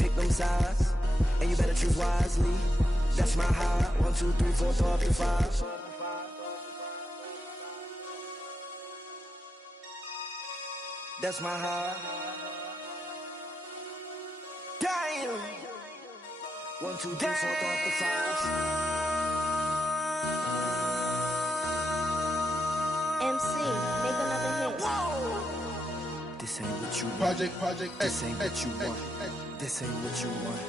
pick them sides, and you better choose wisely. That's my high. 1, 2, 3, 4, throw up to 5. That's my high. Damn. 1, 2, 3, 4, throw up to 5. MC, make another hit. Whoa. This ain't what you want. Project. This ain't what you want. This ain't what you want.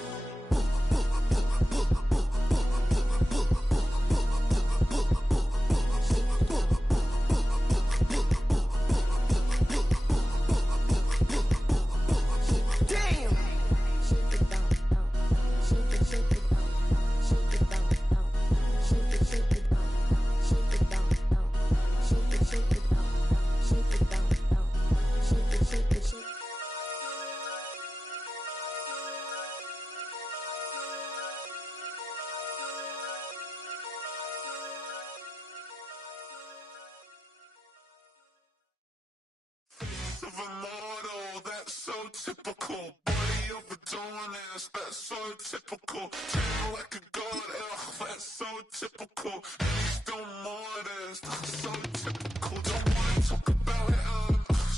Of a model, that's so typical. Body of Adonis, that's so typical. Tail like a god, ugh, that's so typical. And he's still modest, so typical. Don't wanna talk about it,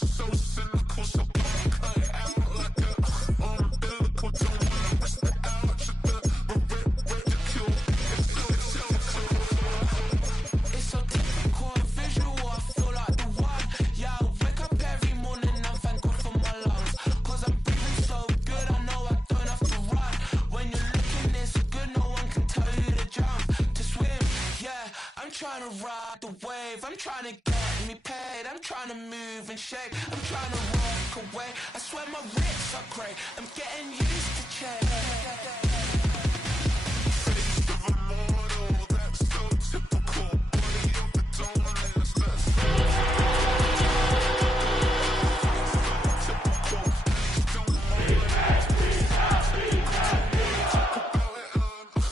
so cynical. So don't cut it out like a umbilical. Don't wanna risk it out, just ridicule. It's so typical and visual, I feel like the one. Yeah, I wake up every morning and thank God for my lungs. Cause I'm breathing so good, I know I don't have to run. When you're looking this good, no one can tell you to jump, to swim. Yeah, I'm trying to ride the wave, I'm trying to get me paid, I'm trying to move and shake, I'm trying to walk away. I swear my wrists are great, I'm getting used to change. Face of a model, that's so typical. Body of Adonis, that's so typical.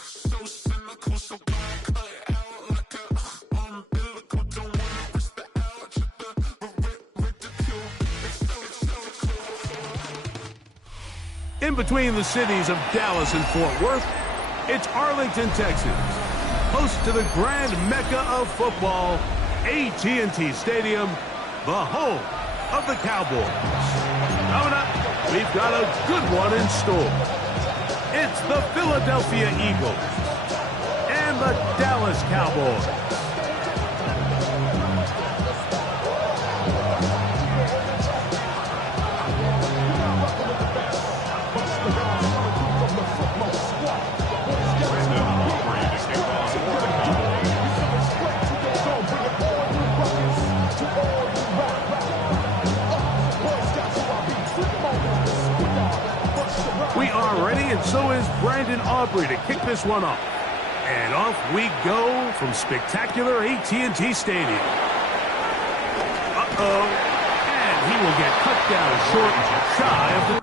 So cynical, so don't cut it out like a umbilical. Don't wanna risk the out, just ridicule. In between the cities of Dallas and Fort Worth, it's Arlington, Texas, host to the grand mecca of football, AT&T Stadium, the home of the Cowboys. Coming up, we've got a good one in store. It's the Philadelphia Eagles and the Dallas Cowboys. We are ready, and so is Brandon Aubrey to kick this one off. And off we go from spectacular AT&T Stadium. Uh-oh. And he will get cut down short, shy of the...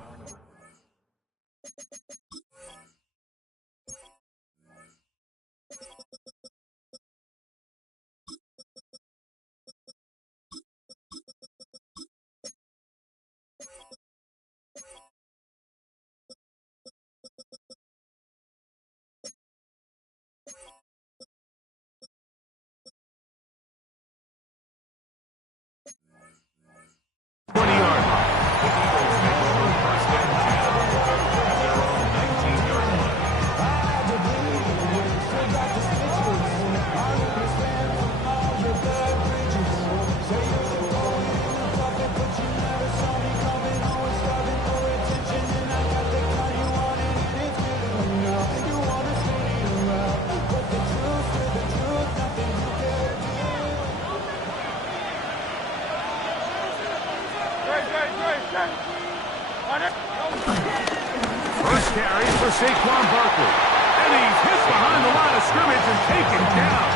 First carry for Saquon Barkley. And he's hit behind the line of scrimmage and taken down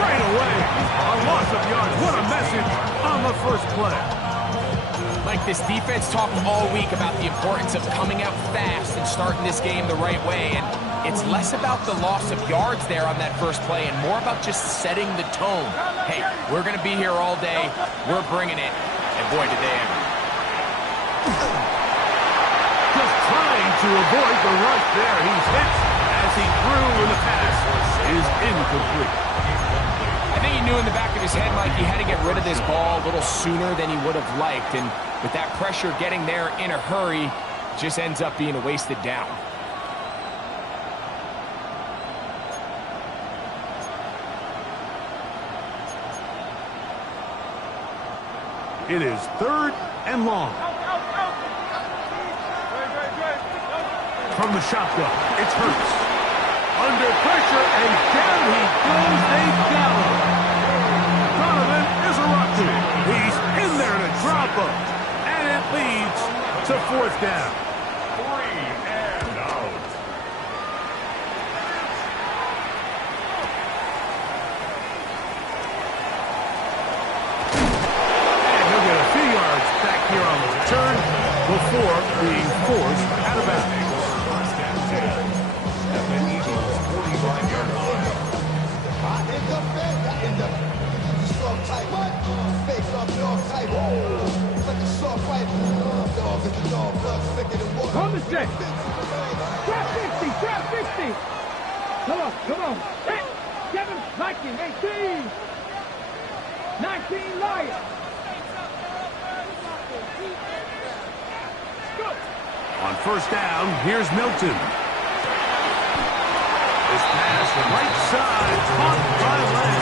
right away. A loss of yards. What a message on the first play. Like, this defense talked all week about the importance of coming out fast and starting this game the right way. And it's less about the loss of yards there on that first play and more about just setting the tone. Hey, we're going to be here all day. We're bringing it. And boy, did they ever. Just trying to avoid the rush there. He's hit as he threw, and the pass is incomplete. I think he knew in the back of his head, Mike, he had to get rid of this ball a little sooner than he would have liked. And with that pressure getting there in a hurry, it just ends up being a wasted down. It is 3rd and long. From the shotgun, it's Hurts. Under pressure, and down he goes. They got him. Donovan Izaraku. He's in there to drop him. And it leads to 4th down. 3 and out. And he'll get a few yards back here on the return before being forced out of bounds. On the set. Drop 60, drop 60. Come on. Hey, 7, 19, 18. 19, Lions. Go. On 1st down, here's Milton. This pass right side, caught by Lamb.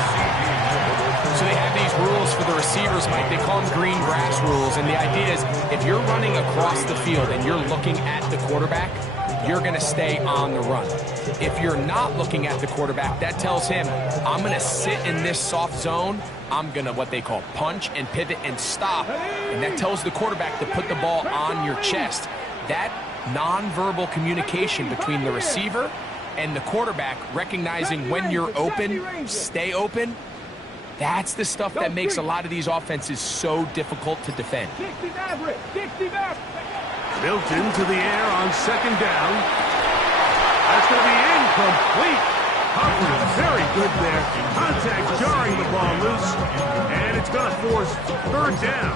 So they have these rules for the receivers, Mike. They call them green grass rules. And the idea is if you're running across the field and you're looking at the quarterback, you're going to stay on the run. If you're not looking at the quarterback, that tells him, I'm going to sit in this soft zone. I'm going to what they call punch and pivot and stop. And that tells the quarterback to put the ball on your chest. That nonverbal communication between the receiver and the quarterback, recognizing when you're open, stay open, that's the stuff that makes a lot of these offenses so difficult to defend. 60 Maverick, 60 Maverick. Milton to the air on 2nd down. That's going to be incomplete. Hubbard, very good there. Contact jarring the ball loose, and it's going to force 3rd down.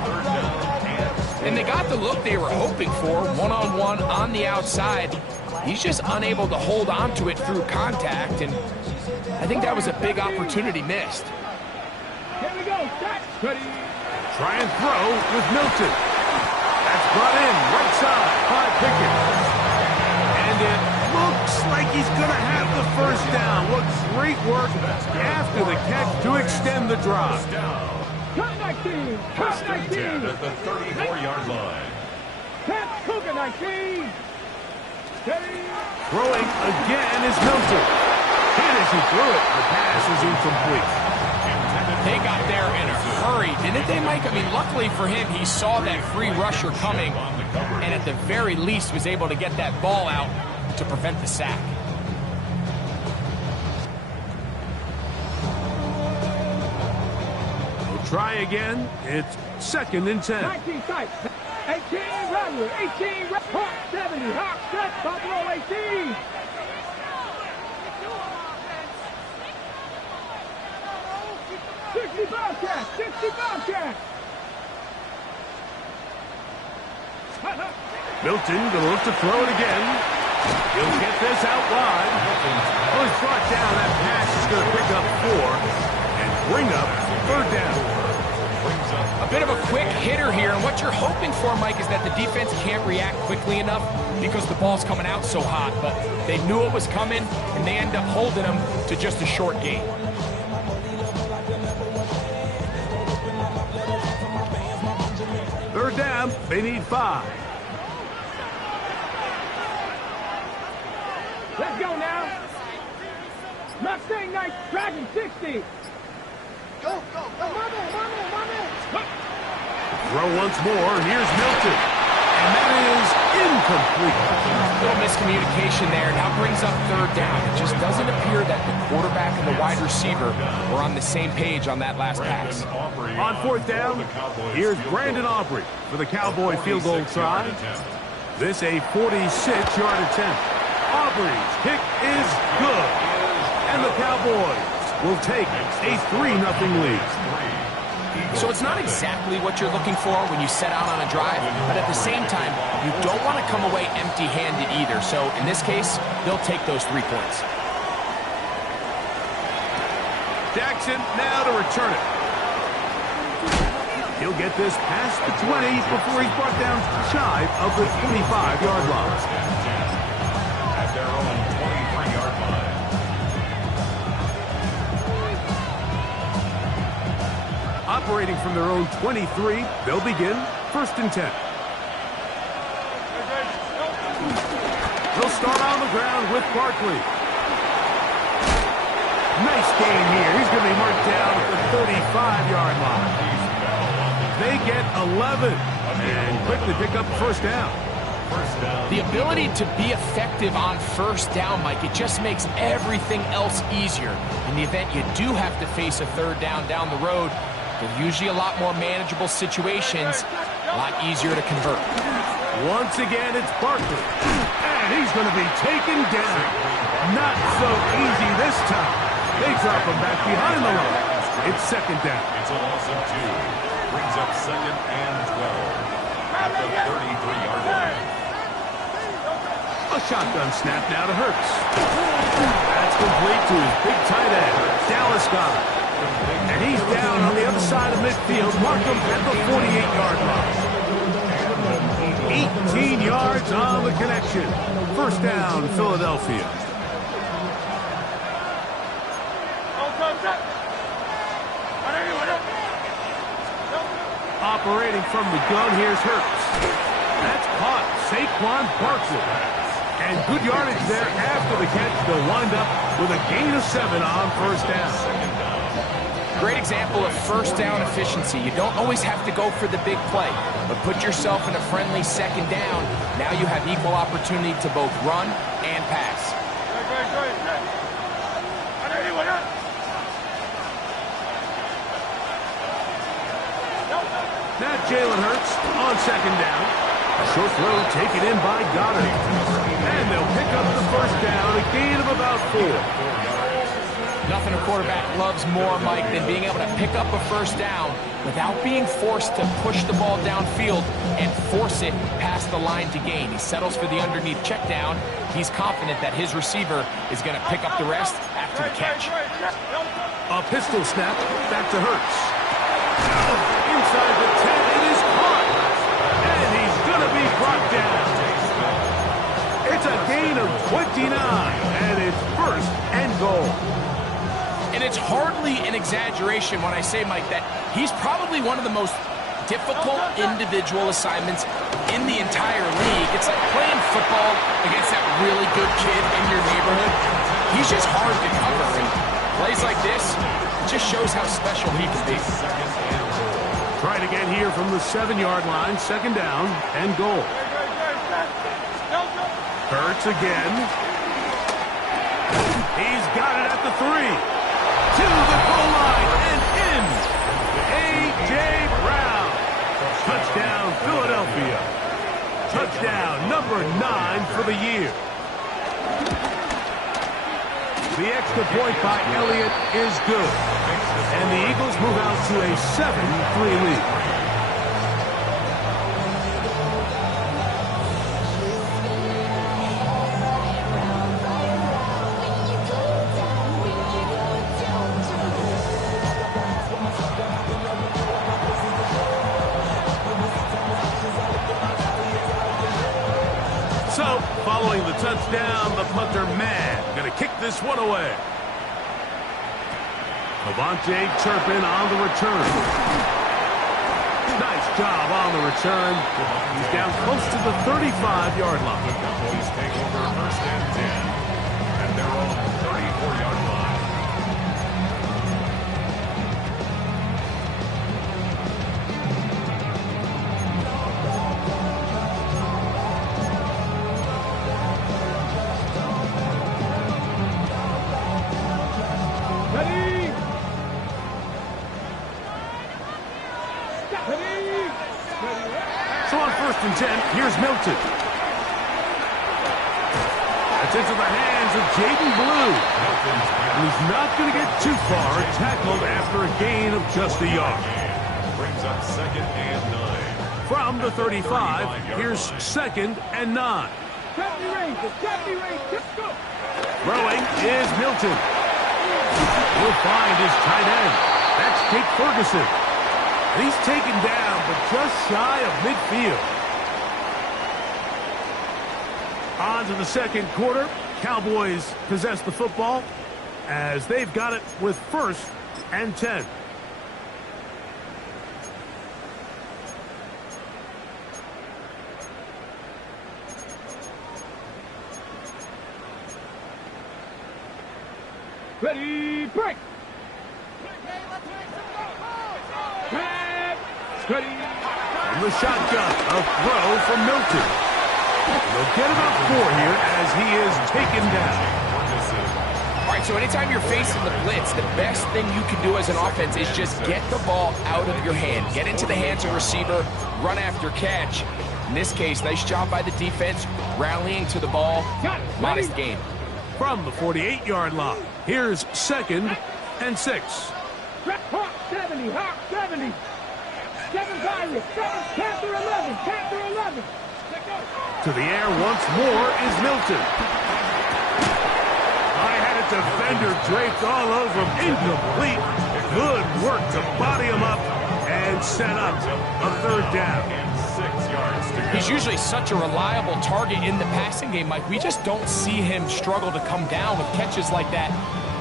And they got the look they were hoping for, one-on-one on the outside. He's just unable to hold on to it through contact, and I think that was a big opportunity missed. Here we go, set. Ready. Try and throw with Milton. That's brought in, right side, by Pickett. And it looks like he's going to have the 1st down. What great work after the catch to extend the drive. Cut 19, cut 19. At the 34-yard line. Tap, Cougar 19. Steady. Throwing again is Milton. Hit as he threw it. The pass is incomplete. They got there in a hurry, didn't they, Mike? I mean, luckily for him, he saw that free rusher coming, and at the very least was able to get that ball out to prevent the sack. We'll try again. It's 2nd and 10. 19 tight. 18 Rattler, 18 Hawk 70, Hawk set, Buffalo 18. 60 Bobcats, 60 Bobcats. Milton going to look to throw it again. He'll get this out wide. Well, he's brought down. That pass is going to pick up 4 and bring up 3rd down. A bit of a quick hitter here, and what you're hoping for, Mike, is that the defense can't react quickly enough because the ball's coming out so hot, but they knew it was coming, and they end up holding them to just a short gain. Third down, they need 5. Let's go now. Mustang Knight, Dragon 60. Go. Throw once more. Here's Milton. And that is incomplete. A little miscommunication there. Now brings up 3rd down. It just doesn't appear that the quarterback and the wide receiver were on the same page on that last pass. On 4th down, here's Brandon Aubrey for the Cowboy field goal try. This a 46-yard attempt. Aubrey's kick is good. And the Cowboys will take a 3-0 lead. So it's not exactly what you're looking for when you set out on a drive, but at the same time, you don't want to come away empty-handed either. So in this case, they'll take those 3 points. Jackson now to return it. He'll get this past the 20 before he's brought down shy of the 25-yard line. At their own 23-yard line. Operating from their own 23, they'll begin 1st and 10. They'll start on the ground with Barkley. Nice game here. He's going to be marked down at the 35-yard line. They get 11 and quickly pick up first down. The ability to be effective on first down, Mike, it just makes everything else easier. In the event you do have to face a 3rd down the road, they're usually a lot more manageable situations, a lot easier to convert. Once again, it's Barkley. And he's going to be taken down. Not so easy this time. They drop him back behind the line. It's 2nd down. It's a loss of 2. Brings up 2nd and 12. At the 33-yard line. A shotgun snap now to Hurts. That's complete to his big tight end, Dallas Goedert. And he's down on the other side of midfield. Mark him at the 48-yard line. 18 yards on the connection. First down, Philadelphia. Operating from the gun, here's Hurts. That's caught. Saquon Barkley. And good yardage there after the catch. They'll wind up with a gain of 7 on first down. Great example of first down efficiency. You don't always have to go for the big play, but put yourself in a friendly 2nd down. Now you have equal opportunity to both run and pass. Now Jalen Hurts on 2nd down. A short throw taken in by Goddard. And they'll pick up the first down, a gain of about 4. Nothing a quarterback loves more, Mike, than being able to pick up a first down without being forced to push the ball downfield and force it past the line to gain. He settles for the underneath check down. He's confident that his receiver is going to pick up the rest after the catch. A pistol snap back to Hurts. Inside the 10, it is caught. And he's going to be brought down. It's a gain of 29, and it's 1st and goal. And it's hardly an exaggeration when I say, Mike, that he's probably one of the most difficult individual assignments in the entire league. It's like playing football against that really good kid in your neighborhood. He's just hard to cover. And plays like this, it just shows how special he can be. Try it again here from the 7-yard line. 2nd down and goal. Hurts again. He's got it at the 3. To the goal line and in. A.J. Brown. Touchdown, Philadelphia. Touchdown number 9 for the year. The extra point by Elliott is good. And the Eagles move out to a 7-3 lead. So, following the touchdown, the punter, man, going to kick this one away. Avonte Turpin on the return. Nice job on the return. He's down close to the 35-yard line. The Cowboys take over 1st and 10 at their own 34-yard line. So on 1st and 10, here's Milton. That's into the hands of Jaden Blue. He's not going to get too far, tackled after a gain of just a yard. brings up 2nd and 9. From the 35, here's 2nd and 9. Throwing is Milton. He'll find his tight end. That's Jake Ferguson. And he's taken down, but just shy of midfield. On to the second quarter. Cowboys possess the football as they've got it with 1st and 10. Ready, break! Ready! From the shotgun, a throw from Milton. They'll get about 4 here as he is taken down. All right, so anytime you're facing the blitz, the best thing you can do as an offense is just get the ball out of your hand. Get into the hands of the receiver, run after catch. In this case, nice job by the defense, rallying to the ball. Modest gain. From the 48-yard line, here's 2nd and 6. Hawk 70, Hawk 70. 7 Pirates, 7, Panther 11, Panther 11. To the air once more is Milton. I had a defender draped all over him. Incomplete. Good work to body him up and set up a 3rd down. And 6 yards to go. He's usually such a reliable target in the passing game, Mike. We just don't see him struggle to come down with catches like that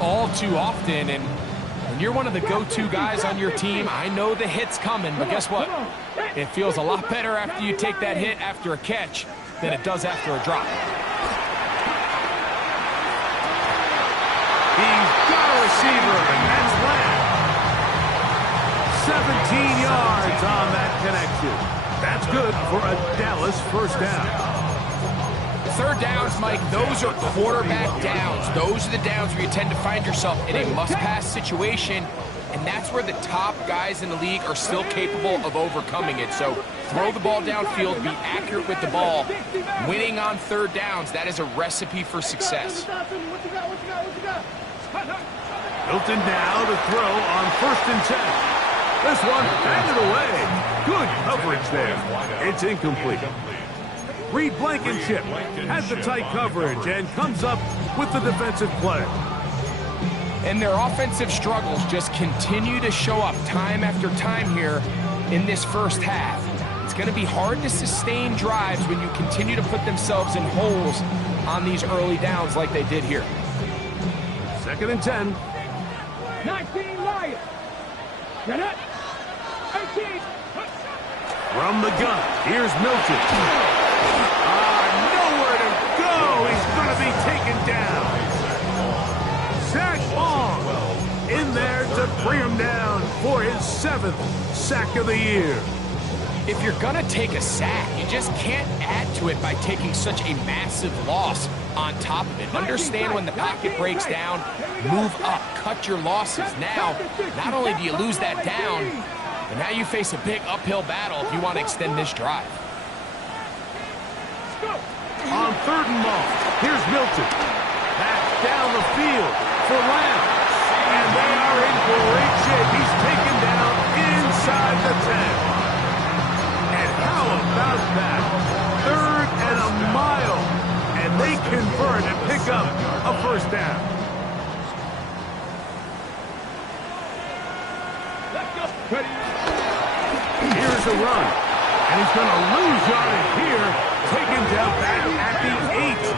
all too often. And when you're one of the go-to guys on your team, I know the hit's coming, but guess what? It feels a lot better after you take that hit after a catch than it does after a drop. He's got a receiver, and that's Lamb. 17 yards on that connection. That's good for a Dallas 1st down. 3rd downs, Mike, those are quarterback downs. Those are the downs where you tend to find yourself in a must-pass situation, and that's where the top guys in the league are still capable of overcoming it. So throw the ball downfield, be accurate with the ball. Winning on 3rd downs, that is a recipe for success. Milton now to throw on 1st and 10. This one batted away. Good coverage there. It's incomplete. Reed Blankenship has the tight coverage and comes up with the defensive play. And their offensive struggles just continue to show up time after time here in this 1st half. It's going to be hard to sustain drives when you continue to put themselves in holes on these early downs like they did here. 2nd and 10. 19 Lions. Get it. 18. From the gun, here's Milton. Nowhere to go. He's going to be taken down. Zach Long in there to bring him down for his 7th sack of the year. If you're going to take a sack, you just can't add to it by taking such a massive loss on top of it. Understand when the pocket breaks down, move up, cut your losses. Now, not only do you lose that down, but now you face a big uphill battle if you want to extend this drive. On 3rd and long, here's Milton. Back down the field for Lamb. And they are in great shape. He's taken down inside the 10. And how about that? 3rd and a mile. And they convert and pick up a 1st down. Here's a run. And he's going to lose yardage here. Taken down back at the 8.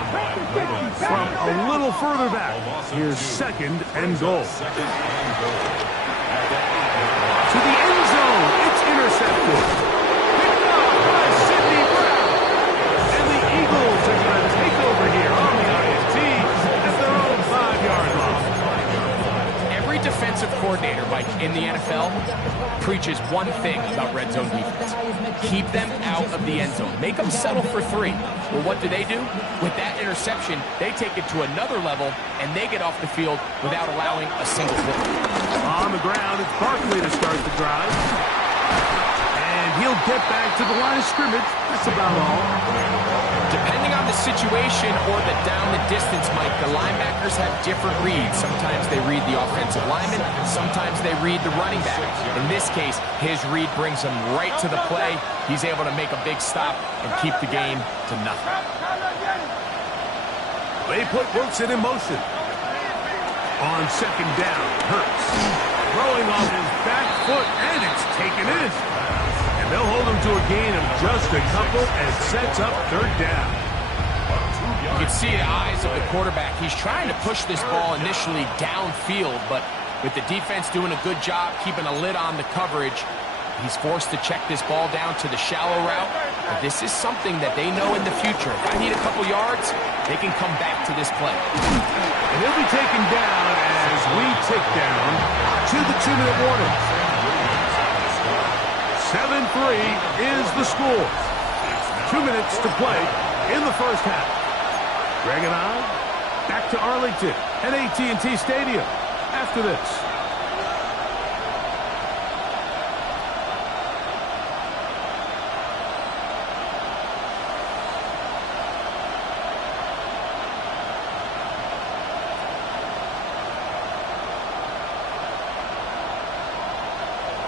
From a little further back, here's 2nd and goal. To the end zone, it's intercepted. Picked up by Sidney Brown. And the Eagles are going to take over here on the INT at their own 5-yard line. Every defensive coordinator, Mike, in the NFL preaches one thing about red zone defense. Keep them out of the end zone. Make them settle for 3. Well, what do? With that interception, they take it to another level, and they get off the field without allowing a single hit. On the ground, it's Barkley to start the drive. And he'll get back to the line of scrimmage. That's about all. Depending on the situation or the down the distance, Mike, the linebackers have different reads. Sometimes they read the offensive lineman, sometimes they read the running back. In this case, his read brings him right to the play. He's able to make a big stop and keep the game to nothing. They put Wilson in motion. On second down, Hurts throwing off his back foot, and it's taken in. And they'll hold him to a gain of just a couple and sets up third down. You can see the eyes of the quarterback. He's trying to push this ball initially downfield, but with the defense doing a good job keeping a lid on the coverage, he's forced to check this ball down to the shallow route. But this is something that they know in the future. If I need a couple yards, they can come back to this play. And he'll be taken down as we tick down to the 2-minute warning. 7-3 is the score. 2 minutes to play in the first half. Greg and I back to Arlington at AT&T Stadium after this.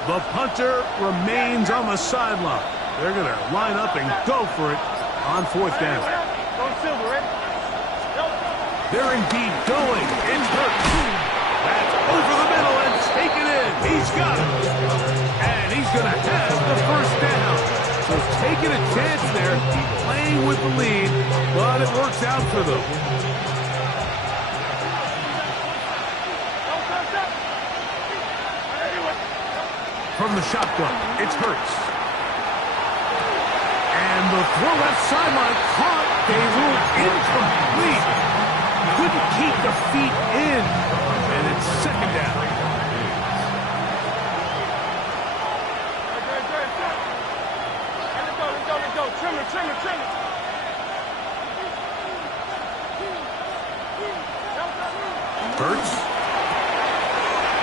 The punter remains on the sideline. They're going to line up and go for it on fourth down. They're indeed going. It's Hurts. That's over the middle and taken in. He's got it. And he's going to have the first down. So taking a chance there, playing with the lead, but it works out for them. From the shotgun, it's Hurts. And the throw left sideline caught. They rule incomplete. Couldn't keep the feet in. And it's second down. Let's go. Trim it. Hurts.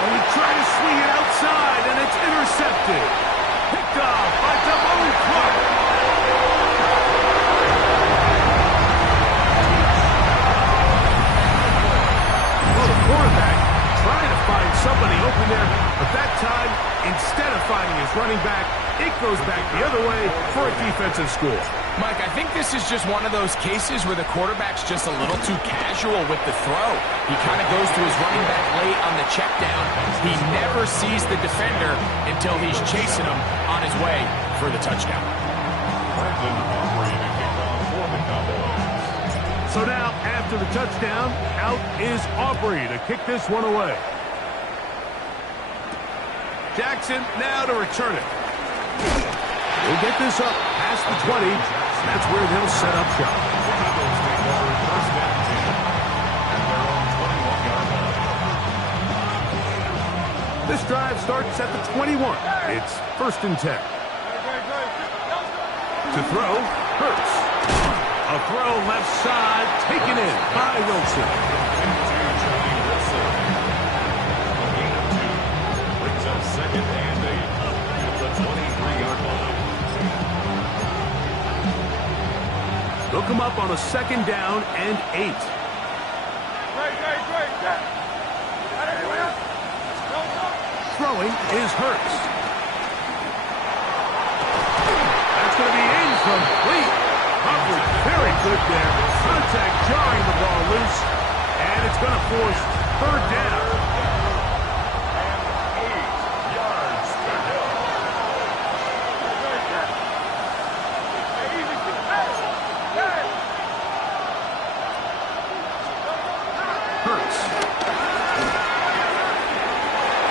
And we try to swing it outside, and it's intercepted. Picked off by Devon Clark. Well, the quarterback trying to find somebody open there, but that time, instead of finding his running back, it goes back the other way for a defensive score. Mike, I think this is just one of those cases where the quarterback's just a little too casual with the throw. He kind of goes to his running back late on the check down. He never sees the defender until he's chasing him on his way for the touchdown. So now, after the touchdown, out is Aubrey to kick this one away. Jackson now to return it. We'll get this up past the 20. That's where they'll set up shop. This drive starts at the 21. It's 1st and 10. To throw, Hurts. A throw left side, taken in by Wilson. Brings up 2nd and 8 at the 23-yard line. They'll come up on a 2nd down and 8. Throwing is Hurts. That's going to be incomplete. Coverage very good there. Contact jarring the ball loose. And it's going to force 3rd down. And 8 yards to go. Hurts.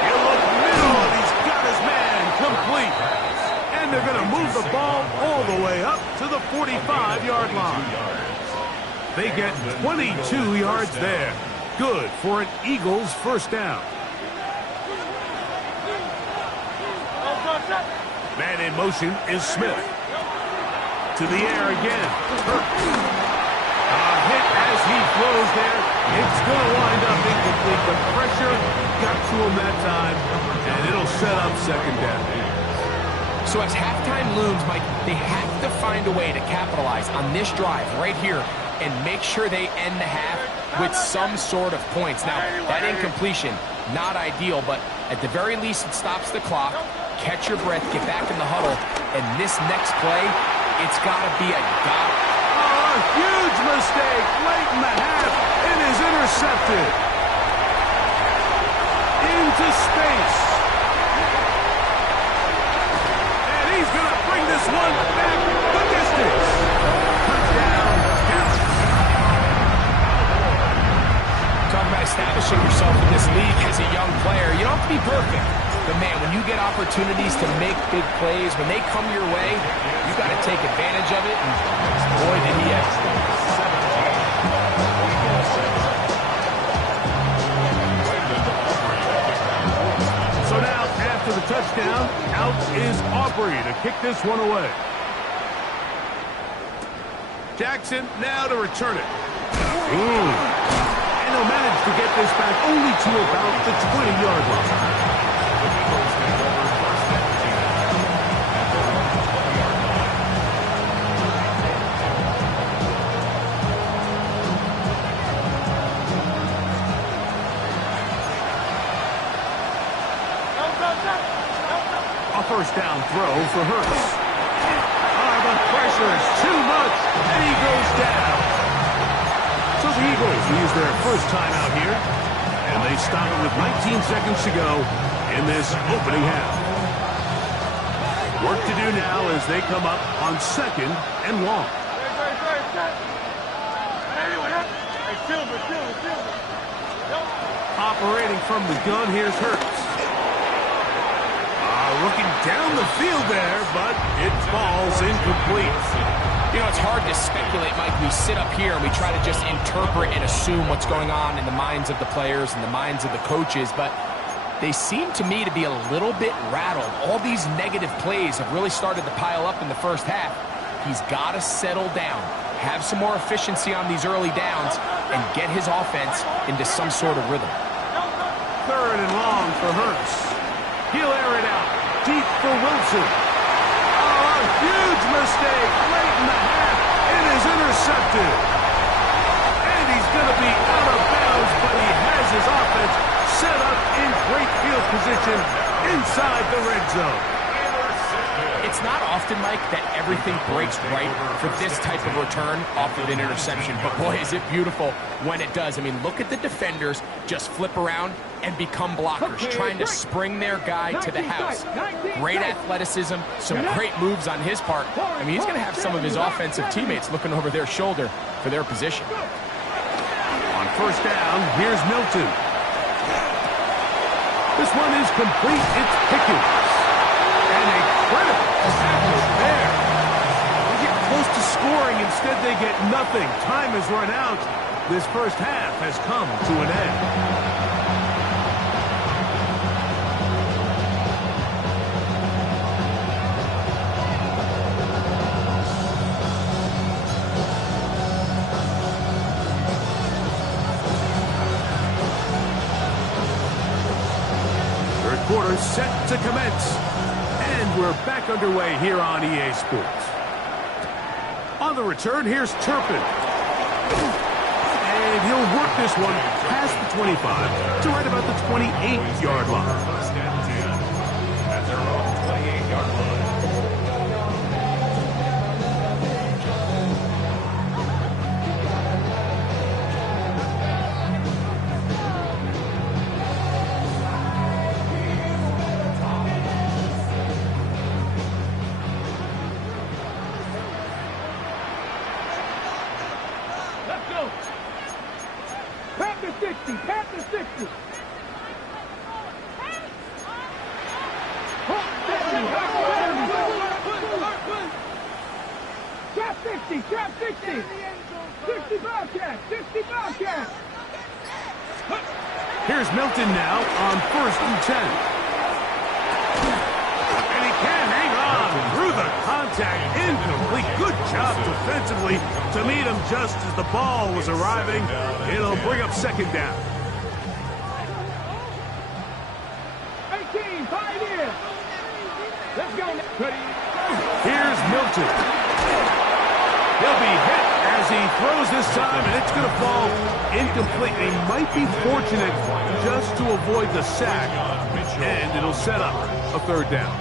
He'll look middle, and he's got his man complete. And they're going to move the ball all the way up to the 45-yard line. They get 22 yards there. Good for an Eagles first down. Man in motion is Smith. To the air again. Hurts. A hit as he throws there. It's going to wind up incomplete. The pressure got to him that time, and it'll set up 2nd down. So as halftime looms, Mike, they have to find a way to capitalize on this drive right here and make sure they end the half with some sort of points. Now, that incompletion, not ideal, but at the very least, it stops the clock. Catch your breath, get back in the huddle, and this next play, it's got to be a got. Oh, a huge mistake late in the half. It is intercepted. Into space. And he's going to bring this one back the distance. Touchdown, Dallas. Talk about establishing yourself in this league as a young player. You don't have to be perfect. But, man, when you get opportunities to make big plays, when they come your way, you got to take advantage of it. And, boy, did he ever. So now, after the touchdown, out is Aubrey to kick this one away. Jackson now to return it. And he'll manage to get this back only to about the 20-yard line. A first down throw for Hurts. Oh, the pressure is too much, and he goes down. So the Eagles use their first time out here, and they stop it with 19 seconds to go in this opening half. Work to do now as they come up on 2nd and long. Operating from the gun, here's Hurts. Looking down the field there, but it falls incomplete. You know, it's hard to speculate, Mike. We sit up here and we try to just interpret and assume what's going on in the minds of the players and the minds of the coaches, but they seem to me to be a little bit rattled. All these negative plays have really started to pile up in the first half. He's got to settle down, have some more efficiency on these early downs, and get his offense into some sort of rhythm. 3rd and long for Hurts. He'll air it out. Deep for Wilson. Oh, a huge mistake late in the half. It is intercepted. And he's going to be out of bounds, but he has his offense set up in great field position inside the red zone. It's not often, Mike, that everything breaks right for this type of return off of an interception. But, boy, is it beautiful when it does. I mean, look at the defenders just flip around and become blockers, trying to spring their guy to the house. Great athleticism, some great moves on his part. I mean, he's going to have some of his offensive teammates looking over their shoulder for their position. On first down, here's Milton. This one is complete. It's Pickens. And a critical tackle there. They get close to scoring. Instead, they get nothing. Time has run out. This first half has come to an end. Quarter set to commence. And we're back underway here on EA Sports. On the return, here's Turpin. And he'll work this one past the 25 to right about the 28-yard line. At their own 28-yard line. Panther 60. Trap 60, trap 60. 60 Bobcat, 60 Bobcat. Here's Milton now on 1st and 10. And he can't hang on through the contact. Incomplete. Good job defensively to meet him just as the ball was arriving. It'll bring up 2nd down. 18, 5 in. Let's go. Here's Milton. He'll be hit as As he throws this time, and it's going to fall incomplete. He might be fortunate just to avoid the sack, and it'll set up a third down.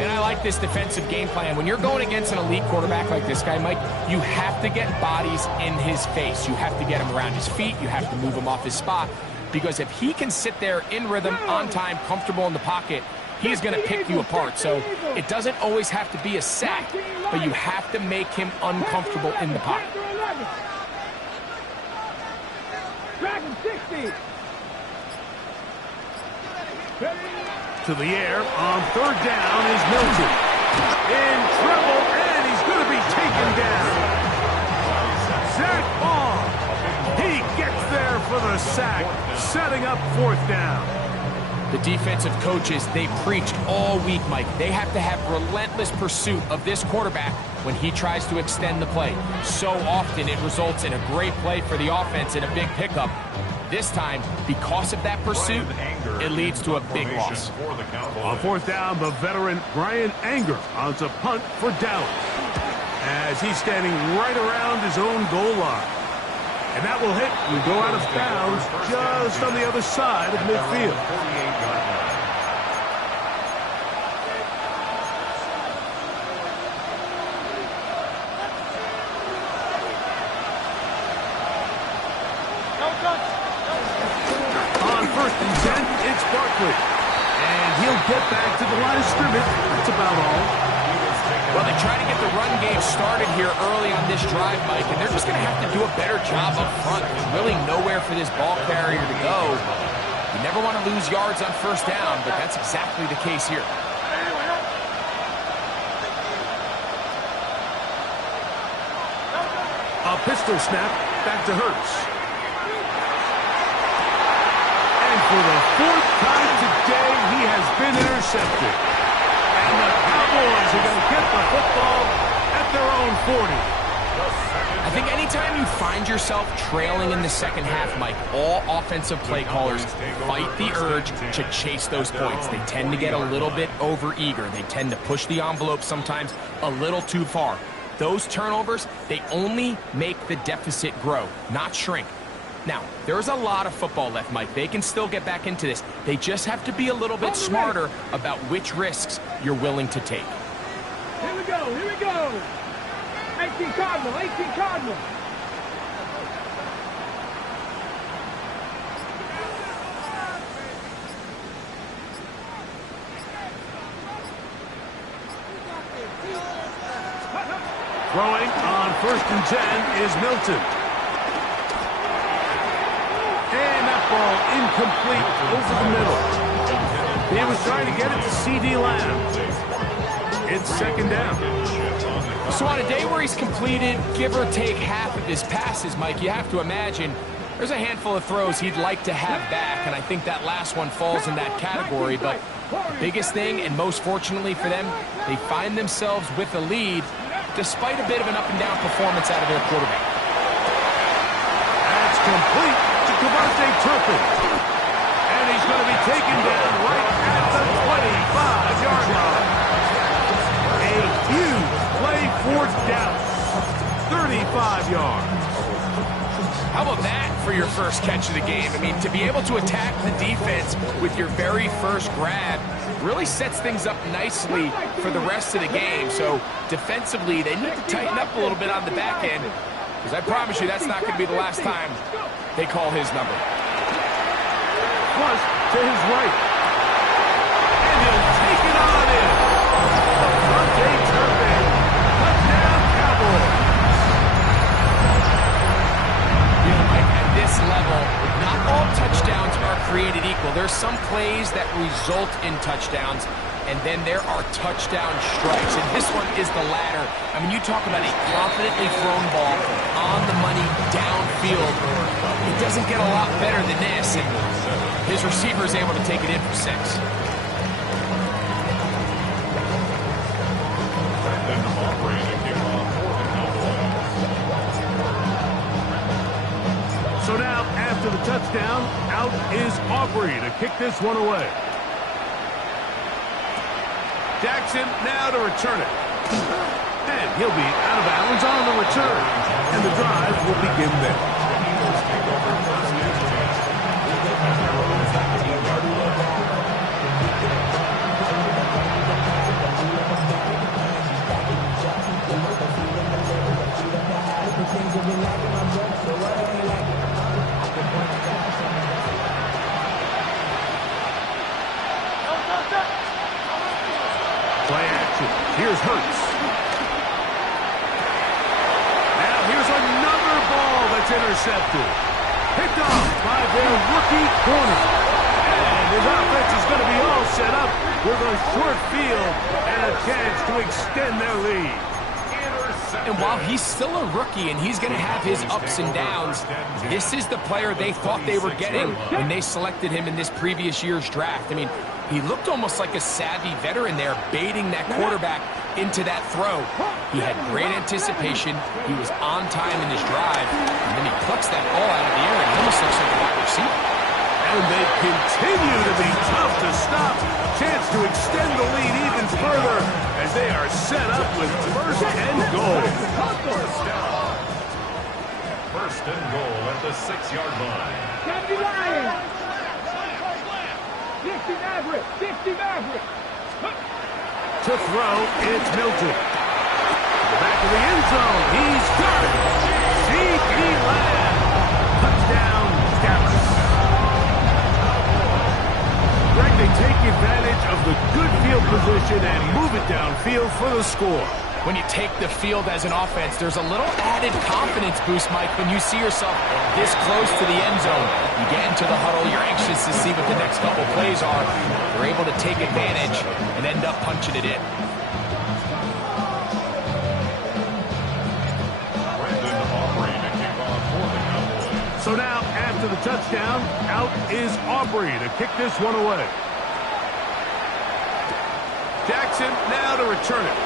And I like this defensive game plan. When you're going against an elite quarterback like this guy, Mike, you have to get bodies in his face. You have to get him around his feet. You have to move him off his spot. Because if he can sit there in rhythm, on time, comfortable in the pocket, he's going to pick you apart. So it doesn't always have to be a sack, but you have to make him uncomfortable in the pocket. Dragon 60. To the air on third down is Milton. In trouble, and he's going to be taken down. Zach Baum. He gets there for the sack, setting up fourth down. The defensive coaches, they preached all week, Mike. They have to have relentless pursuit of this quarterback when he tries to extend the play. So often it results in a great play for the offense and a big pickup. This time, because of that pursuit, it leads to a big loss. On fourth down, the veteran Brian Anger on to punt for Dallas, as he's standing right around his own goal line. And that will hit and go out of bounds just on the other side of midfield. On first and 10, it's Barkley. And he'll get back to the line of scrimmage. That's about all. Well, they try to get the run game started here early on this drive, Mike, and they're just going to have to do a better job up front. There's really nowhere for this ball carrier to go. You never want to lose yards on first down, but that's exactly the case here. A pistol snap back to Hurts. And for the fourth time today, he has been intercepted. And the Cowboys are going to get the football at their own 40. I think anytime you find yourself trailing in the second half, Mike, all offensive play callers fight the urge to chase those points. They tend to get a little bit overeager. They tend to push the envelope sometimes a little too far. Those turnovers, they only make the deficit grow, not shrink. Now, there's a lot of football left, Mike. They can still get back into this. They just have to be a little bit smarter about which risks you're willing to take. Here we go, here we go. 18 Cardinal, 18 Cardinal. Throwing on first and 10 is Milton. And that ball incomplete over the middle. He was trying to get it to C.D. Lamb. It's second down. So on a day where he's completed, give or take half of his passes, Mike, you have to imagine there's a handful of throws he'd like to have back, and I think that last one falls in that category. But the biggest thing, and most fortunately for them, they find themselves with a lead despite a bit of an up-and-down performance out of their quarterback. That's complete to Cavante Turpin. And he's going to be taken down right at the 25-yard line. A huge play for Dallas. 35 yards. How about that for your first catch of the game? I mean, to be able to attack the defense with your very first grab really sets things up nicely for the rest of the game. So defensively, they need to tighten up a little bit on the back end, because I promise you that's not going to be the last time they call his number. Plus to his right. And he'll take it on in. Cavante Turpin. Touchdown, Cowboys. You know, Mike, at this level, not all touchdowns are created equal. There's some plays that result in touchdowns, and then there are touchdown strikes. And this one is the latter. I mean, you talk about a confidently thrown ball on the money downfield. It doesn't get a lot better than this, and his receiver is able to take it in for 6. So now, after the touchdown, out is Aubrey to kick this one away. Jackson now to return it. And he'll be out of bounds on the return. And the drive will begin there. Play action. Here's Hurts. Now here's another ball that's intercepted. Picked off by their rookie corner. And his offense is going to be all set up with a short field and a chance to extend their lead. And while he's still a rookie and he's going to have his ups and downs, this is the player they thought they were getting when they selected him in this previous year's draft. I mean, he looked almost like a savvy veteran there, baiting that quarterback into that throw. He had great anticipation. He was on time in his drive, and then he plucks that ball out of the air, and he almost looks like a wide receiver. And they continue to be tough to stop. Chance to extend the lead even further as they are set up with first and goal. First and goal at the 6-yard line. Candy Lions! 50 Maverick! 50 Maverick! To throw, it's Milton. To the back of the end zone, he's got it. C.D. Lamb. Touchdown, Dallas. Greg, they take advantage of the good field position and move it downfield for the score. When you take the field as an offense, there's a little added confidence boost, Mike, when you see yourself this close to the end zone. You get into the huddle, you're anxious to see what the next couple plays are. You're able to take advantage and end up punching it in. So now, after the touchdown, out is Aubrey to kick this one away. Jackson now to return it.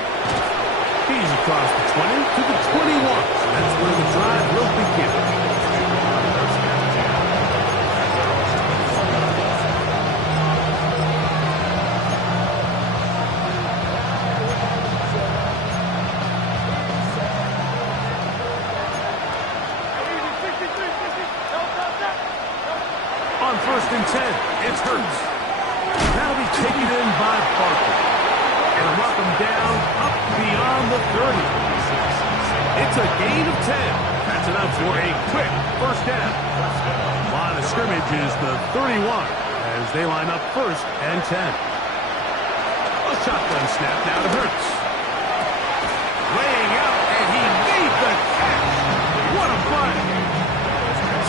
He's across the 20 to the 21. That's where the drive will begin. On first and 10, it's Hurts. That'll be taken in by Barker. And knock him down up beyond the 30. It's a gain of 10. That's enough for a quick first down. Line of scrimmage is the 31 as they line up first and 10. A shotgun snap now to Hurts. Laying out, and he made the catch. What a play.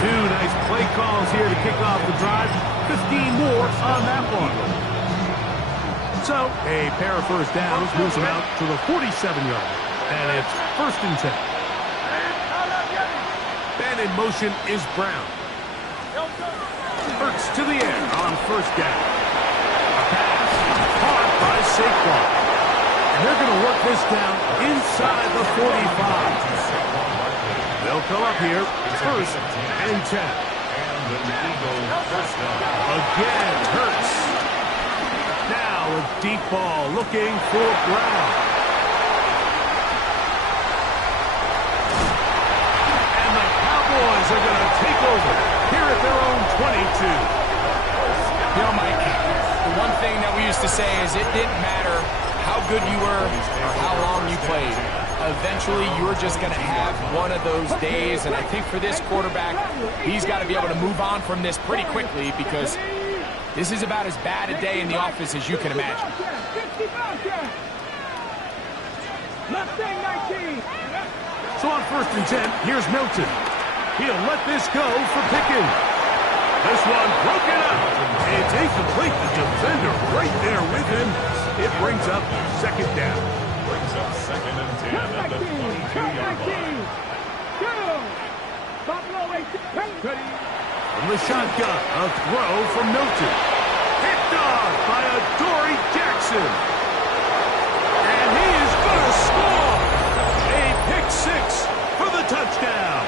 Two nice play calls here to kick off the drive. 15 more on that one. So, a pair of first downs moves them out to the 47-yard. And it's first and 10. And in motion is Brown. Hurts to the air on first down. A pass caught by Saquon. And they're going to work this down inside the 45. They'll come up here first and 10. Again, Hurts. Now a deep ball looking for Brown. And the Cowboys are going to take over here at their own 22. You know, Mike, the one thing that we used to say is it didn't matter how good you were or how long you played. Eventually, you're just going to have one of those days, and I think for this quarterback, he's got to be able to move on from this pretty quickly because this is about as bad a day in the office as you can imagine. So on first and 10, here's Milton. He'll let this go for Pickens. This one broken up. It's incomplete. The defender right there with him. It brings up second down. Brings up second and 10 at the 22-yard line. From the shotgun, a throw from Milton. Picked off by Adoree Jackson. And he is going to score. A pick six for the touchdown.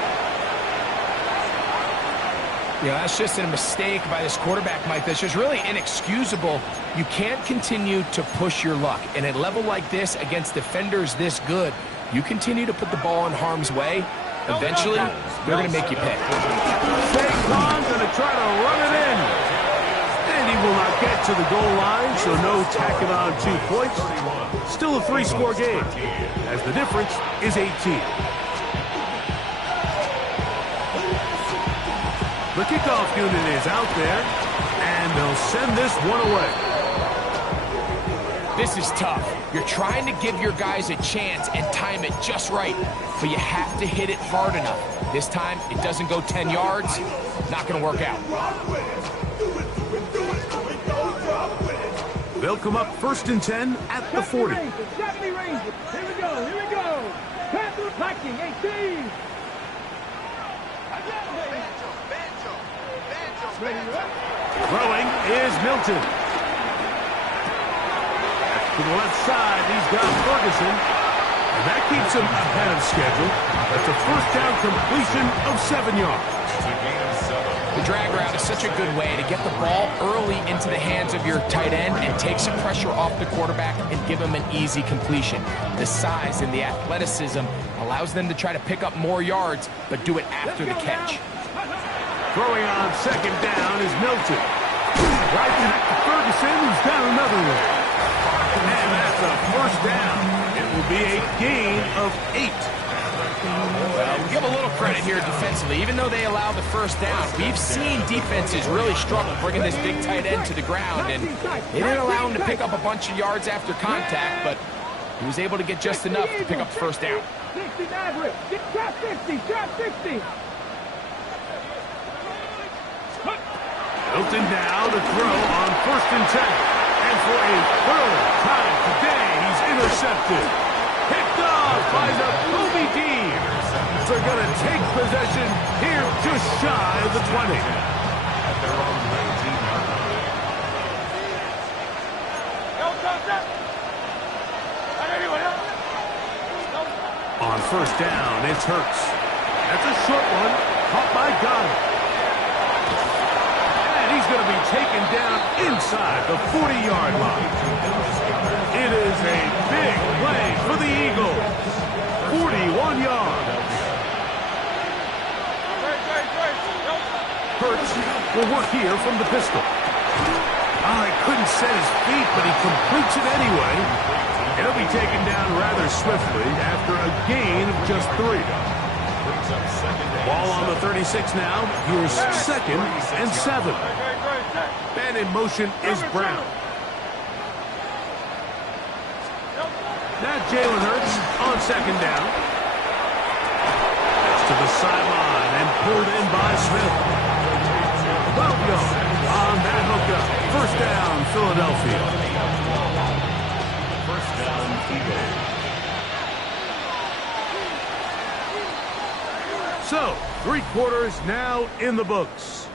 Yeah, that's just a mistake by this quarterback, Mike. That's just really inexcusable. You can't continue to push your luck. And at a level like this, against defenders this good, You continue to put the ball in harm's way, eventually, they're going to make you pay. Saquon's going to try to run it in. And he will not get to the goal line, so no tacking on 2 points. Still a 3-score game, as the difference is 18. The kickoff unit is out there, and they'll send this one away. This is tough. You're trying to give your guys a chance and time it just right, but you have to hit it hard enough. This time, it doesn't go 10 yards. Not going to work out. They'll come up 1st and 10 at the 40. Here we go. Panther attacking, 18. Throwing is Milton. To the left side, he's got Ferguson. And that keeps him ahead of schedule. That's a 1st down completion of 7 yards. The drag route is such a good way to get the ball early into the hands of your tight end and take some pressure off the quarterback and give him an easy completion. The size and the athleticism allows them to try to pick up more yards, but do it after the catch. Throwing on 2nd down is Milton. Right to Ferguson, who's down another one. And that's a 1st down. It will be a gain of 8. Well, we give a little credit here defensively. Even though they allow the 1st down, we've seen defenses really struggle bringing this big tight end to the ground, and they didn't allow him to pick up a bunch of yards after contact, but he was able to get just enough to pick up the 1st down. 60 average. Trap 50. Milton now to throw on 1st and 10. And for a 3rd time today, he's intercepted. Picked off by the Kobe team. They're going to take possession here just shy of the 20. At their own 19-yard line. On 1st down, it's Hurts. That's a short one, caught by Goddard. And he's going to be taken down inside the 40-yard line. It is a big play for the Eagles. 41 yards. Hurts will work here from the pistol. Oh, he couldn't set his feet, but he completes it anyway. He'll be taken down rather swiftly after a gain of just 3. Ball on the 36 now. Here's 2nd and 7. And in motion is Brown. Now Jalen Hurts on 2nd down. That's to the sideline and pulled in by Smith. 12 yards on that hookup. 1st down, Philadelphia. 1st down, Eagles. So, 3 quarters now in the books.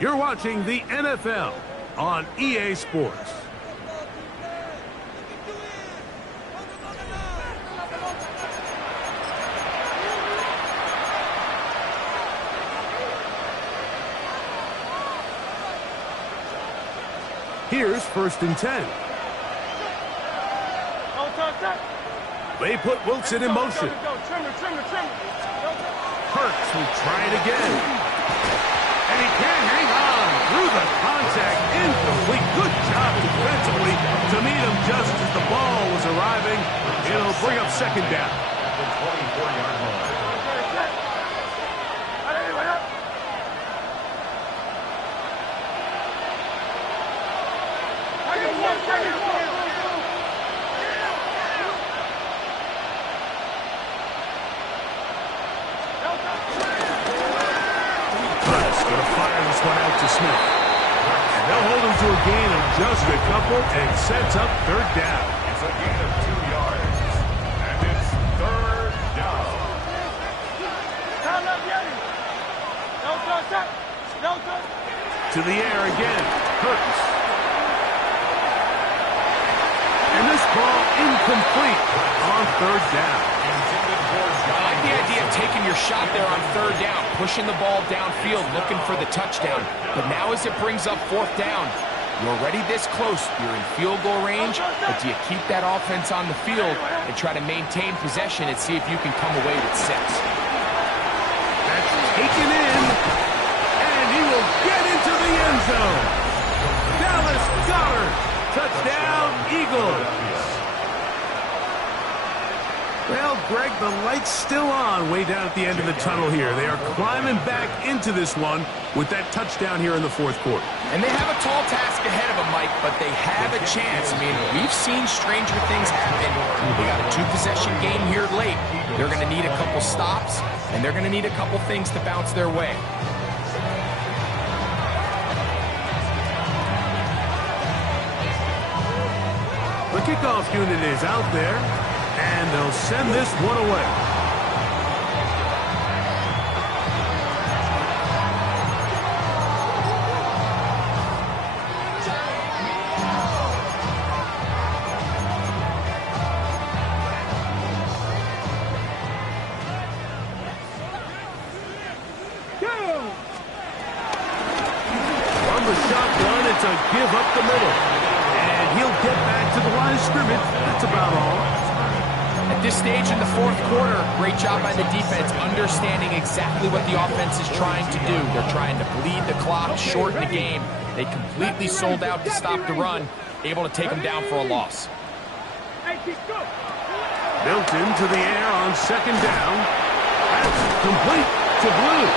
You're watching the NFL on EA Sports. Here's 1st and 10. They put Wilson in motion. Hurts will try it again. And he can hang on through the contact. Incomplete. Good job defensively to meet him just as the ball was arriving. It'll bring up 2nd down. At the 24-yard line. To Smith. And they'll hold him to a gain of just a couple and sets up 3rd down. It's a gain of 2 yards. And it's 3rd down. To the air again. Hurts. And this ball incomplete on 3rd down. I like the idea of taking your shot there on 3rd down, pushing the ball downfield, looking for the touchdown. But now as it brings up 4th down, You're already this close. You're in field goal range, but do you keep that offense on the field and try to maintain possession and see if you can come away with 6? That's taken in, and he will get into the end zone. Dallas Goedert, touchdown, Eagles. Well, Greg, the light's still on way down at the end of the tunnel here. They are climbing back into this one with that touchdown here in the fourth quarter. And they have a tall task ahead of them, Mike, but they have a chance. I mean, we've seen stranger things happen. They got a 2-possession game here late. They're going to need a couple stops, and they're going to need a couple things to bounce their way. The kickoff unit is out there. And they'll send this one away. From the shotgun, it's a give up the middle. And he'll get back to the line of scrimmage. That's about all. At this stage in the fourth quarter, great job by the defense understanding exactly what the offense is trying to do. They're trying to bleed the clock, shorten the game. They completely sold out to stop the run, able to take them down for a loss. Milton to the air on second down. That's complete to Blue.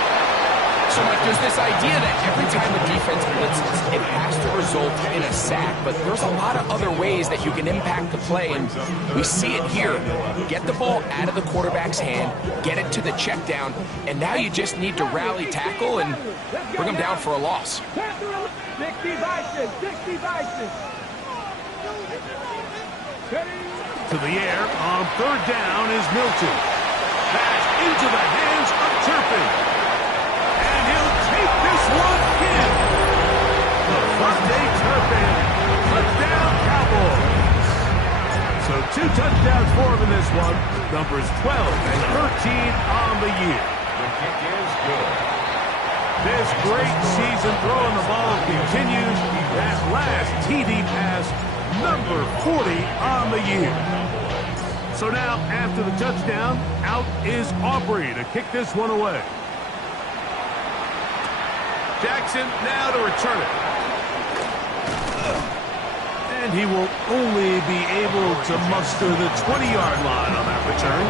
So, Mike, there's this idea that every time a defense blitzes, it has to result in a sack. But there's a lot of other ways that you can impact the play, and we see it here. Get the ball out of the quarterback's hand, get it to the check down, and now you just need to rally tackle and bring them down for a loss. 60 vices, 60 vices. To the air on third down is Milton. Pass into the hands of Turpin. And he'll take this one in. Devontae Turpin. Touchdown, Cowboys. So 2 touchdowns for him in this one. Numbers 12 and 13 on the year. The kick is good. This great season throwing the ball continues. That last TD pass, number 40 on the year. So now, after the touchdown, out is Aubrey to kick this one away. Jackson now to return it. And he will only be able to muster the 20-yard line on that return.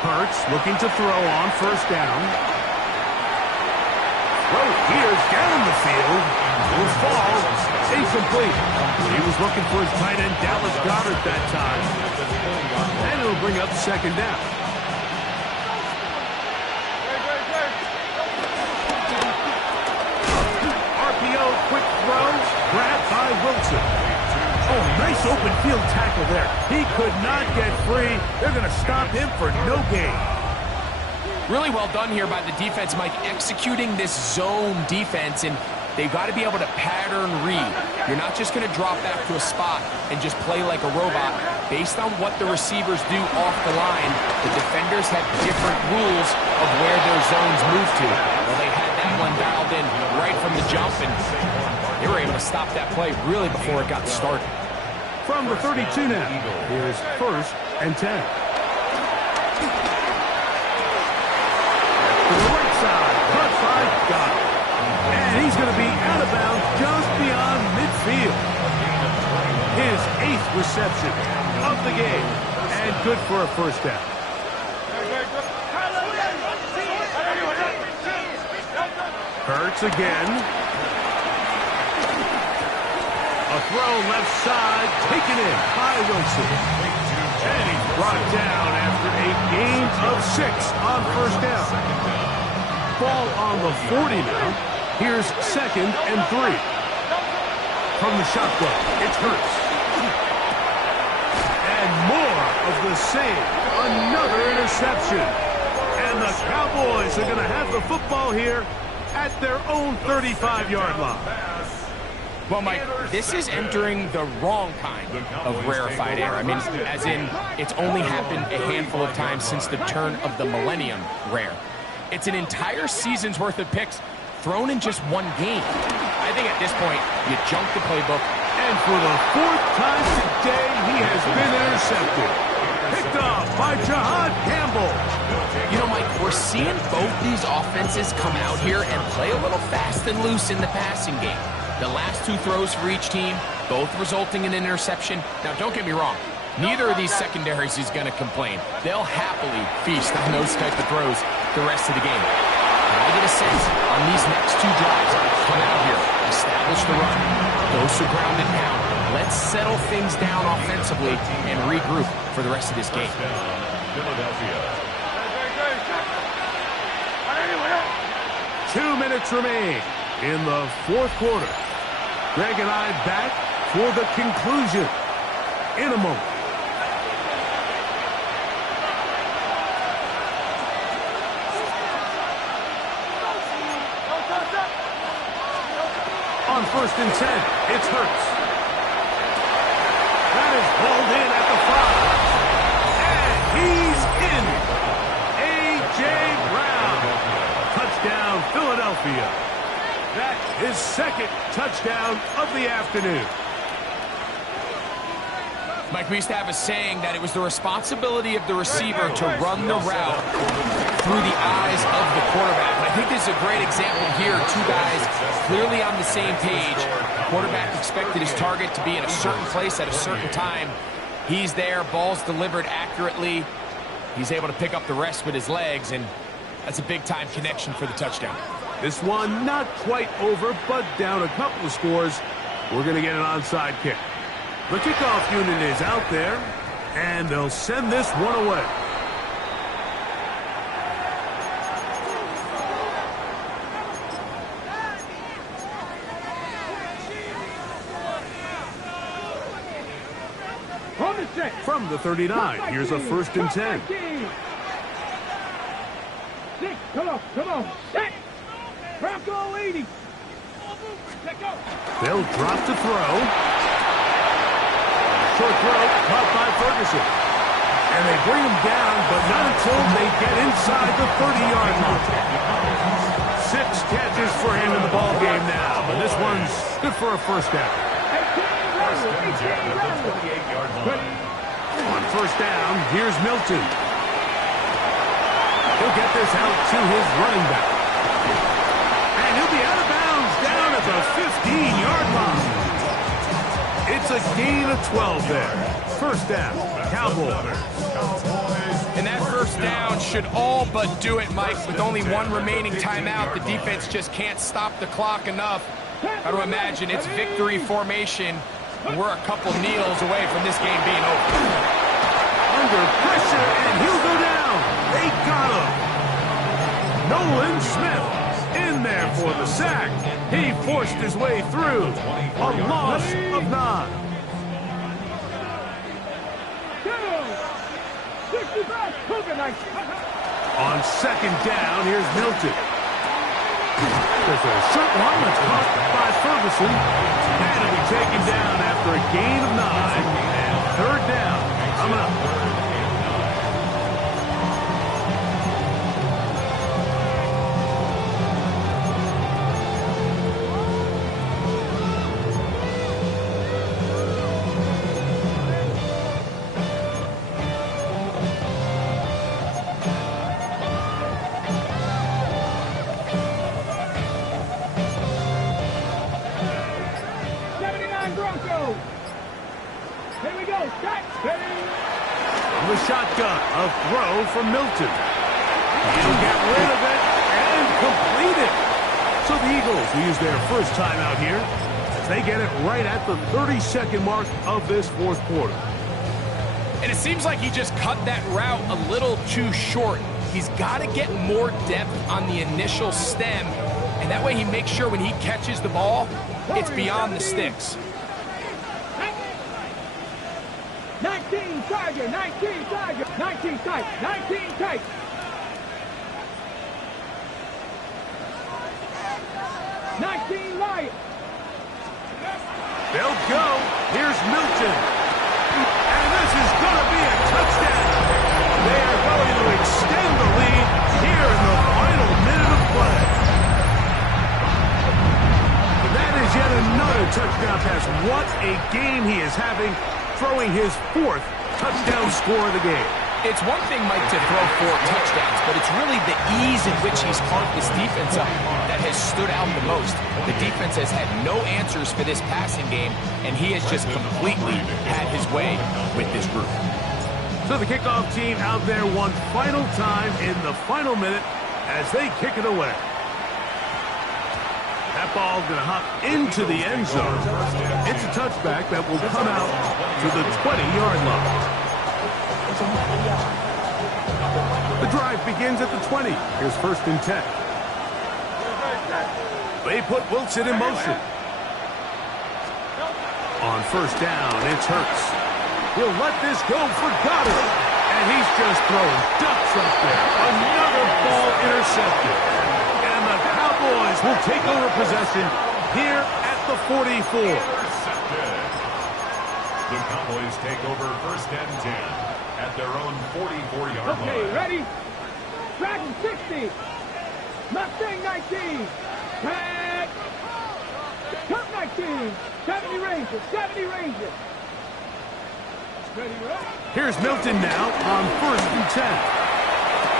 Hurts looking to throw on first down. Throw here's down the field. Will fall. Incomplete. He was looking for his tight end, Dallas Goedert, that time. And it'll bring up second down. RPO, quick throw. Grabbed by Wilson. Oh, nice open field tackle there. He could not get free. They're going to stop him for no gain. Really well done here by the defense, Mike, executing this zone defense, and they've got to be able to pattern read. You're not just going to drop back to a spot and just play like a robot. Based on what the receivers do off the line, the defenders have different rules of where their zones move to. Well, they had that one dialed in right from the jump, and they were able to stop that play really before it got started. From the 32 now, here's first and 10. To the right side, caught by Goedert. And he's going to be out of bounds just beyond midfield. His 8th reception of the game, and good for a first down. Hurts again. A throw left side, taken in by Wilson. And he's brought down after a gain of 6 on first down. Ball on the 40 now. Here's second and 3. From the shotgun, it's Hurts. And more of the same. Another interception. And the Cowboys are going to have the football here at their own 35-yard line. Well, Mike, this is entering the wrong kind of rarefied air. I mean, as in, it's only happened a handful of times since the turn of the millennium rare. It's an entire season's worth of picks thrown in just one game. I think at this point, you junk the playbook. And for the 4th time today, he has been intercepted. Picked off by Jahad Campbell. You know, Mike, we're seeing both these offenses come out here and play a little fast and loose in the passing game. The last 2 throws for each team, both resulting in an interception. Now, don't get me wrong. Neither of these secondaries is going to complain. They'll happily feast on those type of throws the rest of the game. And I get a sense on these next 2 drives, come out here, establish the run, go to ground and pound. Let's settle things down offensively and regroup for the rest of this game. Philadelphia. 2 minutes remain in the 4th quarter. Greg and I back for the conclusion in a moment. On 1st and 10, it's Hurts. That is hauled in at the 5. And he's in. A.J. Brown. Touchdown, Philadelphia. That is 2nd touchdown of the afternoon. Mike, we used to have a saying that it was the responsibility of the receiver to run the route through the eyes of the quarterback. And I think this is a great example here. 2 guys clearly on the same page. The quarterback expected his target to be in a certain place at a certain time. He's there, ball's delivered accurately. He's able to pick up the rest with his legs, and that's a big-time connection for the touchdown. This one not quite over, but down a couple of scores. We're going to get an onside kick. The kickoff unit is out there, and they'll send this one away. From the 39, here's a 1st and 10. 6, come on, set. Bronco 80. They'll drop to throw. Short throw, caught by Ferguson. And they bring him down, but not until they get inside the 30-yard line. 6 catches for him in the ball game now, but this one's good for a 1st down. On 1st down, here's Milton. He'll get this out to his running back. And he'll be out of bounds down at the 15-yard line. It's a gain of 12 there. 1st down, Cowboys. And that 1st down should all but do it, Mike. With only 1 remaining timeout, the defense just can't stop the clock enough. Got to imagine it's victory formation. We're a couple kneels away from this game being over. Under pressure, and he'll go down. They got him. Nolan Smith in there for the sack. He forced his way through. A loss of 9. 65, On 2nd down, here's Milton. There's a short one that's caught by Ferguson. And it'll be taken down after a gain of 9. And 3rd down coming up. The shotgun, a throw from Milton. He'll get rid of it and complete it. So the Eagles will use their 1st time out here as they get it right at the 32nd mark of this 4th quarter. And it seems like he just cut that route a little too short. He's got to get more depth on the initial stem, and that way he makes sure when he catches the ball, it's beyond the sticks. 19 Tiger, 19 Tiger, 19 tight, 19 tight. 19 Lion. Here's Milton. And this is going to be a touchdown. They are going to extend the lead here in the final minute of play. And that is yet another touchdown pass. What a game he is having, throwing his 4th touchdown score of the game. It's one thing, Mike, to throw 4 touchdowns, but it's really the ease in which he's carved this defense up that has stood out the most. The defense has had no answers for this passing game, and he has just completely had his way with this group. So the kickoff team out there one final time in the final minute as they kick it away. That ball going to hop into the end zone. It's a touchback that will come out to the 20-yard line. The drive begins at the 20. Here's 1st and 10. They put Wilson in motion. On 1st down, it's Hurts. He'll let this go for Goddard. And he's just throwing ducks up there. Another ball intercepted. And the Cowboys will take over possession here at the 44. The Cowboys take over 1st and 10 at their own 44-yard line. Okay, ready? Dragon 60. Mustang 19. Tag. Cup 19. 70 Rangers. 70 Rangers. Ready, ready? Here's Milton now on 1st and 10.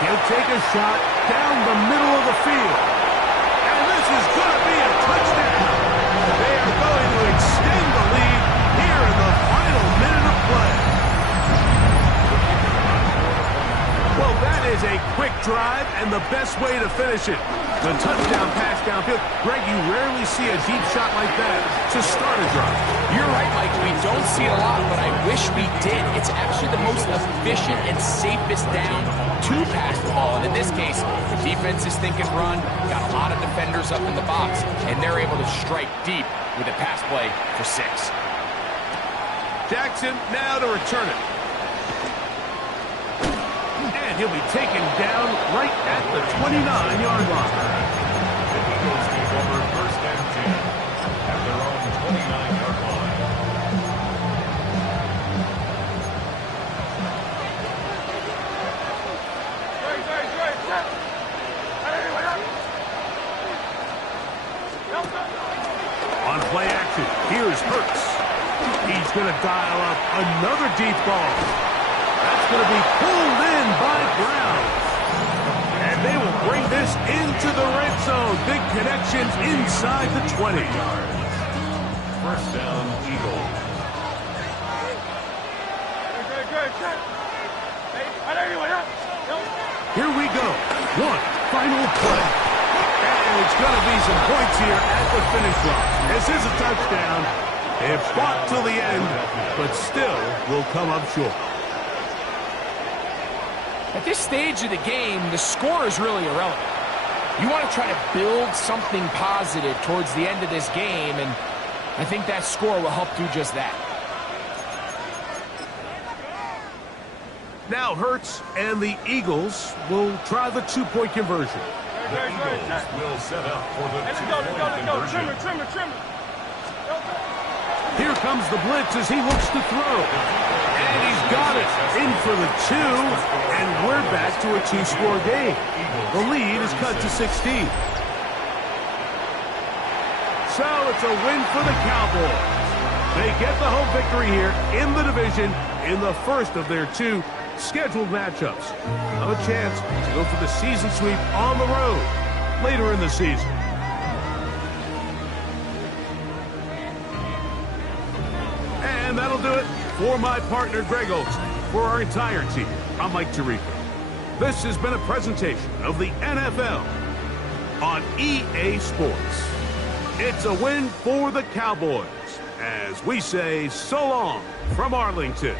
He'll take a shot down the middle of the field. And this is going to be a touchdown. They are going to extend the lead here in the final minute of play. Well, that is a quick drive and the best way to finish it. The touchdown pass downfield. Greg, you rarely see a deep shot like that to start a drive. You're right, Mike. We don't see it a lot, but I wish we did. It's actually the most efficient and safest down to pass the ball. And in this case, the defense is thinking run, got a lot of defenders up in the box, and they're able to strike deep with a pass play for 6. Jackson now to return it. And he'll be taken down right at the 29-yard line. The Eagles take over 1st and 10 at their own 29-yard line. On play action, here's Hurts. He's going to dial up another deep ball. That's going to be pulled in by Brown. And they will bring this into the red zone. Big connections inside the 20. 1st down, Eagles. Here we go. One final play. And it's going to be some points here at the finish line. This is a touchdown. It fought till the end, but still will come up short. At this stage of the game, the score is really irrelevant. You want to try to build something positive towards the end of this game, and I think that score will help do just that. Now Hurts and the Eagles will try the 2-point conversion. The Eagles will set up for the 2-point conversion. Trimmer. Here comes the blitz as he looks to throw. And he's got it. In for the 2, and we're back to a 2-score game. The lead is cut to 16. So it's a win for the Cowboys. They get the home victory here in the division in the first of their 2 scheduled matchups. A chance to go for the season sweep on the road later in the season. And that'll do it for my partner, Greg Olsen. For our entire team, I'm Mike Tirico. This has been a presentation of the NFL on EA Sports. It's a win for the Cowboys as we say so long from Arlington.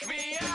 freak me out.